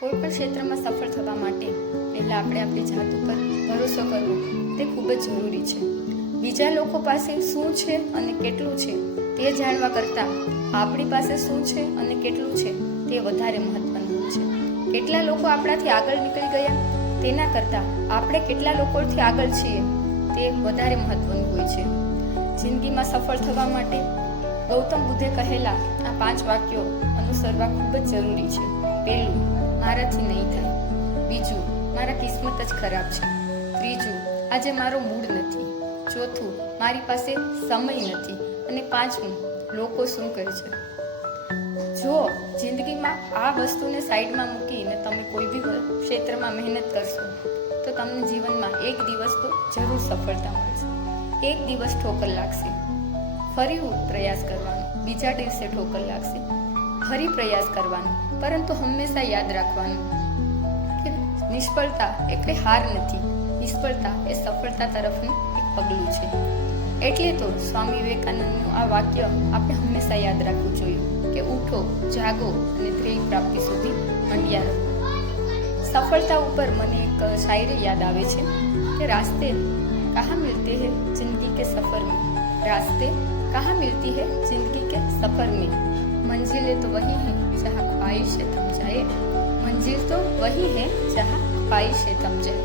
કોઈ પણ ક્ષેત્રમાં સફળ થવા માટે પહેલાં આપણે આપણી જાત ઉપર ભરોસો કરવો તે ખૂબ જ જરૂરી છે. બીજા લોકો પાસે શું છે અને કેટલું છે તે જાણવા કરતાં આપણી પાસે શું છે અને કેટલું છે તે વધારે મહત્વનું હોય છે. કેટલા લોકો આપણાથી આગળ નીકળી ગયા તેના કરતાં આપણે કેટલા લોકોથી આગળ છીએ તે વધારે મહત્વનું હોય છે. જિંદગીમાં સફળ થવા માટે ગૌતમ બુદ્ધે કહેલા આ 5 વાક્યો અનુસરવા ખૂબ જ જરૂરી છે. પહેલું, મારાથી નહીં થાય. બીજું, મારા કિસ્મત જ ખરાબ છે. ત્રીજું, આજે મારો મૂડ નથી. ચોથું, મારી પાસે સમય નથી. અને પાંચમું, લોકો શું કહે છે. જો જિંદગીમાં આ વસ્તુને સાઈડમાં મૂકીને તમે કોઈ બી ક્ષેત્રમાં મહેનત કરશો તો તમને જીવનમાં એક દિવસ તો જરૂર સફળતા મળશે. એક દિવસ ઠોકર લાગશે, ફરી પ્રયાસ કરવાનો, બીજા દિવસે ઠોકર લાગશે, ફરી પ્રયાસ કરવાનો, પરંતુ હંમેશા યાદ રાખવાનું કે નિષ્ફળતા એટલે હાર નથી. નિષ્ફળતા એ સફળતા તરફનું એક પગલું છે. એટલે તો સ્વામી વિવેકાનંદનું આ વાક્ય આપણે હંમેશા યાદ રાખવું જોઈએ કે ઉઠો, જાગો અને ધ્યેય પ્રાપ્તિ સુધી મંડ્યા રહો. સફળતા ઉપર મને એક શાયરી યાદ આવે છે કે રાસ્તે कहाँ मिलते हैं जिंदगी के सफर में, रास्ते कहाँ मिलती है जिंदगी के सफर में, मंजिलें तो वही हैं जहाँ ख्वाहिशें थम जाए, मंजिल तो वही है जहाँ ख्वाहिशें थम जाए.